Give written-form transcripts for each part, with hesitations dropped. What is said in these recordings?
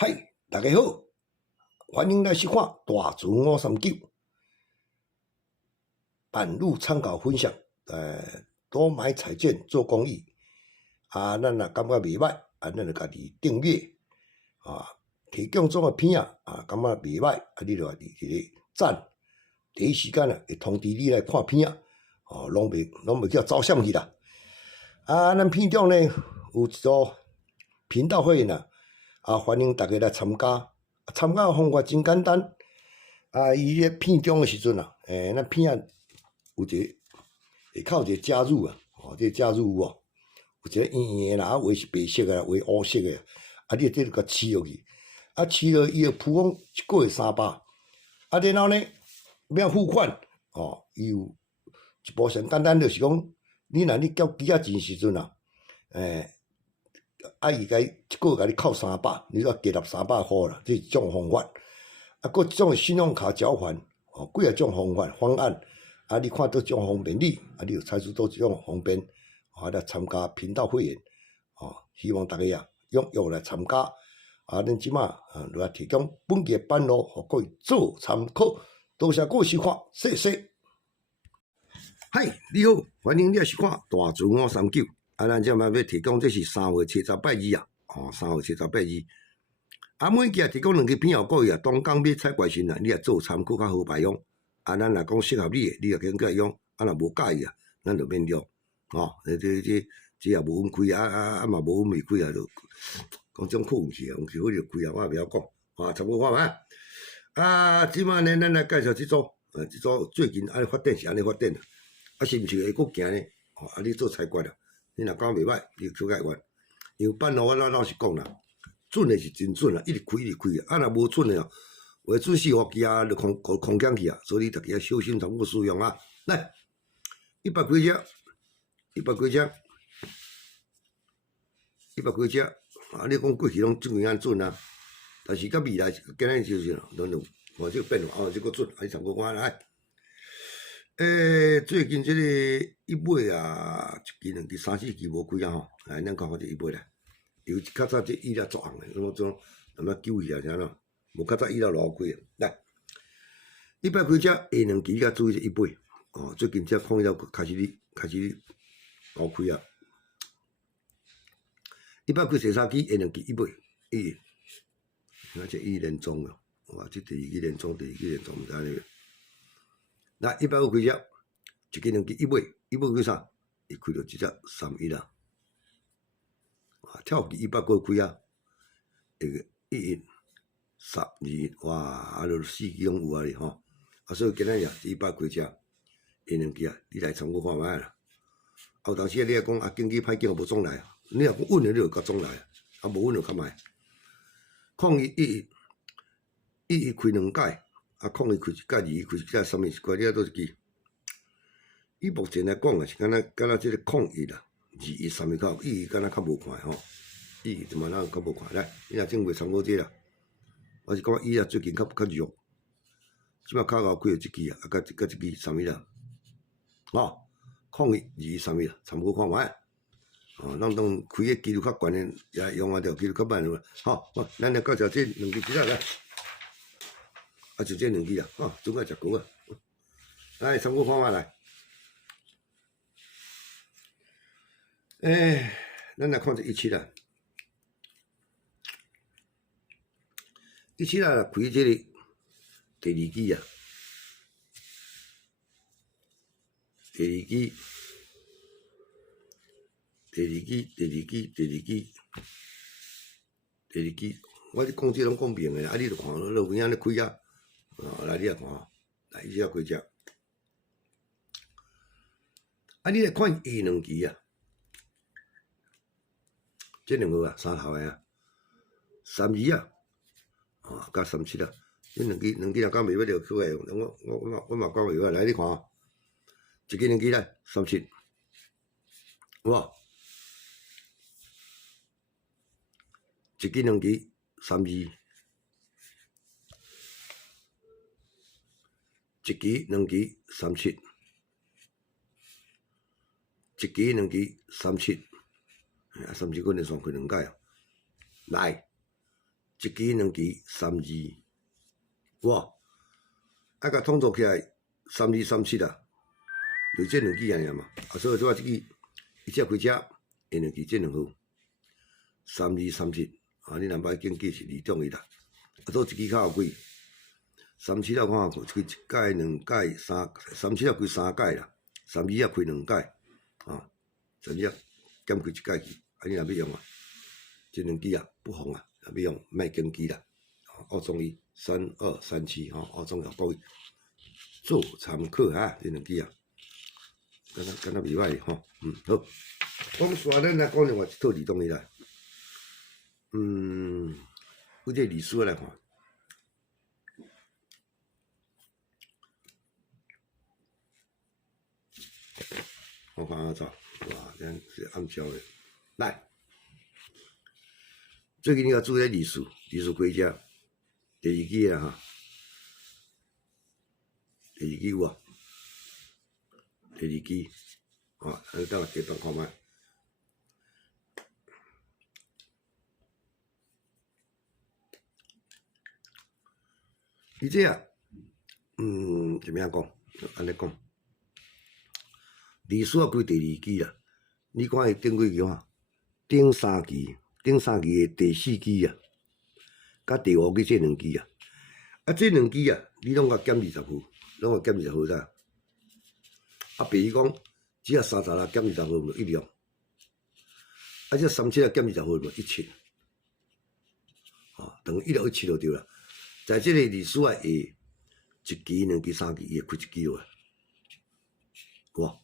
嗨，大家好，欢迎来收看大厨539版路参考分享。多买彩券做公益啊，咱若感觉袂歹啊，咱就家己订阅啊，提供种个片啊，感觉袂歹啊，你就家己一个赞，第一时间会通知你来看片哦，拢袂叫走相去啦。啊，咱片中呢有一组频道会员啊，欢迎大家来参加。参加的方法真简单，啊，伊咧片中的时阵咱片有一个下口有一个加入这个加入有一个圆圆的啦，画是白色的，画乌色的，啊，你这个刺落去，啊，刺落伊会曝光一个月300，啊，然后呢，要付款伊有一步上简单，就是讲，你若你交几仔钱时阵伊甲一个月甲你扣300，你要加纳300块啦，这是一种方法。啊，搁一种信用卡缴款几啊种方案，啊，你看倒种方便你，啊，你就采取倒一种方便，来参加频道会员，希望大家踊跃来参加。啊，恁即马就来提供本期版路，互各位做参考。多谢各位收看，谢谢。嗨，你好，欢迎你来收看大厨539。啊，咱即摆要提供，这是3月初10拜二3月初10拜二。啊，每期提供2个片后各位当讲要采怪新你做参考较好排用。啊，咱若讲适合你的，你就跟过来用；啊，若无介意咱就免用。这也无阮开啊嘛无阮未开就讲种好运气我就开我也袂晓讲参考看卖。啊，即摆呢，咱来介绍这组，这组最近安尼发展是安尼发展啊，是毋是会佫行呢？啊，你做采掘你若讲袂歹，你就解决。因为版路我老实讲啦，准的是真准一直开啊，若无准的为准时互机就空降去所以你大家小心参考使用来，100几只，100几只，100几只你讲过去拢准安准但是到未来今日就是拢这个变化这个准，你参考看来。最近这个一买一期、2期、3、4期无几来咱看看这一买来，有较早这伊拉作红的，种什救起啥咯，无较早伊拉老贵来，100几只下2期甲注意这一买最近这控了开始高开100几13期下2期一买这一连中了，哇，这第2期连中，第2期连中毋知咧。来150几只，1期2期一买几啥？伊开到这只31跳起100几那个1、12，哇，就4期拢有咧所以今仔日100几只下2期你来参考看卖啦。有当时你来讲经济歹景无总来你若讲稳的，你就甲总来无稳就较歹。控伊1开2届。控伊开1届、2开1届、3开了倒一支。以目前来讲是敢若这个控伊啦，2、3口，1敢若较无看1就嘛较无看来，你若正袂参考这啦。我是讲最近较弱，即摆较后开一支甲一支3啦，控伊2、3啦，参考看卖。咱当开个几率较悬的，也用着几率较慢的咱来介绍这2支几来。就这2支准备食久来参考看卖来。咱来看这17啦，17啦，开这个第2支我咧讲这拢讲明的你就看落有影咧开来你来看来伊只几只你来看下2期这2个3头的32甲37这2期若讲袂歹就去我嘛讲袂歹来你看1期2期来37哇1期2期32，1期2期37，1期2期37，37个连续开2届来1期、2期、3字，哇，啊，甲统做起来3、2、3、7啊，就这2支尔嘛。啊，所以我即支伊只开车下2期这2号，3、2、3、7啊，你若捌经记是2种伊啦。啊，做1支较有几？3、7啊，看开1届、2届、3 7啊开3届啦，3、2啊开2届，啊，3、2啊减开1届去，啊，你若要用啊，这2支啊不妨啊，若要用莫经机啦，奥中医32、37吼，奥中药各位做参考哈，这2支啊，敢若袂歹吼，好，我们刷咱来讲另外一套字东西来，有这历史来看。我看下找，哇，咱是暗礁的。来，最近你要注意历史规则，第2期啊哈，第2期有啊，第2期，啊，咱等下加档看卖。伊这啊，怎么样讲？安尼讲。历史啊，归第2期啦。你看伊顶几期啊？顶3期的第4期啊，甲第5期这2期啊。啊，这2期啊，你拢甲减20分，拢甲减20分噻。啊，比如讲，只啊30啦减20分就100，啊，这3、7啊减20分就100，啊，等于100、100就对啦。在这个历史啊下，1期、2期、3期，伊会开1期落来，哇！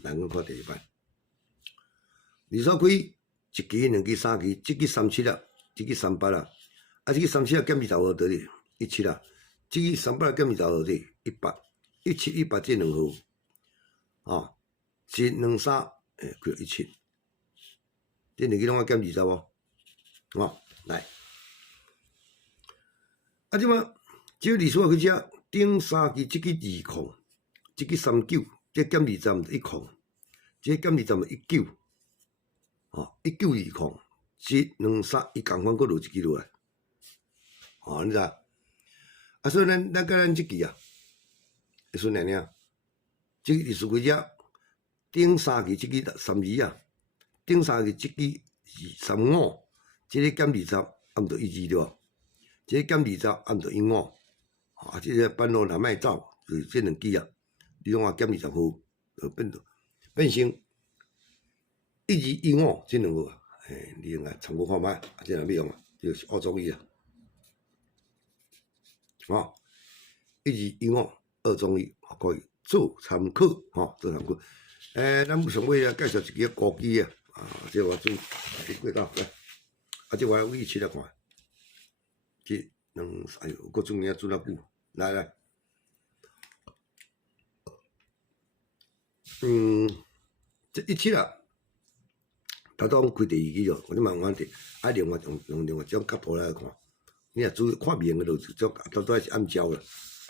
咱讲看第2摆，历史开1期、2期、3期，这期3、7啊，这期3、8啊，啊，这期3、7啊减20分得哩17啊，这期3、8啊减20分得100、17、100这2号，啊，1、2、3，开17，这2期拢要减20哦，啊，来，啊，即马这历史啊开遮顶3期，这期2控，这期39。这减20站1控，这减20站19，哦，19、2控，1、2、3，伊共款佫落1期落来，哦，你知？啊，所以咱甲咱即期啊，会顺领领，即历史规则，顶3期即期32啊，顶3期即期35，即个减20站按着12对，即个减20站按着15，啊，即个半路若莫走，就是这2期啊。你拢啊减20分，就变成1、2、1、5这2个，你用来参考看卖，啊，这若要用啊，就是澳洲语啊，哦，1、2、1、5澳洲语可以做参考，吼，做参考。咱上尾啊介绍一个高机啊，啊，这我做过道来，啊，这我有意试来看，这哎呦，佫做名做了久，来。这17啊，头拄开第2期哦，我即慢慢地，啊，另外用另外一种角度来看，你若注看面的就种，头拄是暗礁啦，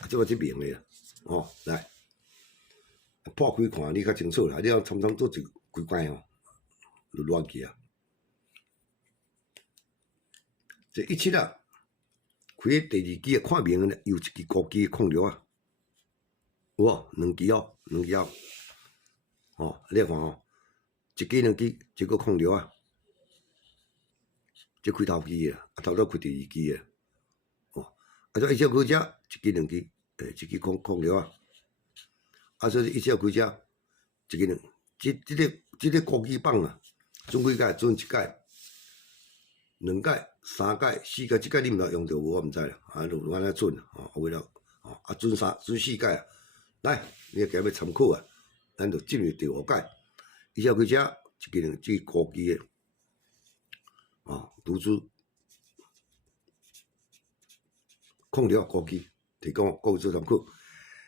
啊，即个即面的啦，哦，来破开看你较清楚啦，你要常常做一规摆哦，就乱去啊。这17啊，开第2期啊，看面的有1支高机的控流啊，有无？2支哦，2支哦。哦，你看哦，1期、2期，这个控流啊，这开头期啊，啊头拄开第2期啊，哦，啊所以一只开只1期、2期，1期控流啊，啊所以一只开只1期2，这个高机棒啊，准几届，准1届、2届、3届、4届，这届你毋知用着无？我毋知啦，啊，就安尼准啊，为了啊准4届啊，来，你今要参考啊。咱就进入第5届，伊只开遮1期、2期高机的，啊，独资控料高机，提供各位做参考。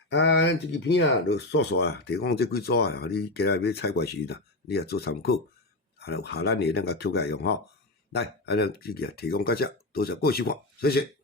啊，咱这支片啊，就刷刷啦，提供这几组啊，你今日要采怪时啦，你也做参考，啊，下咱的咱甲捡起来用吼。来，啊，咱这个提供到这，多谢各位收看，谢谢。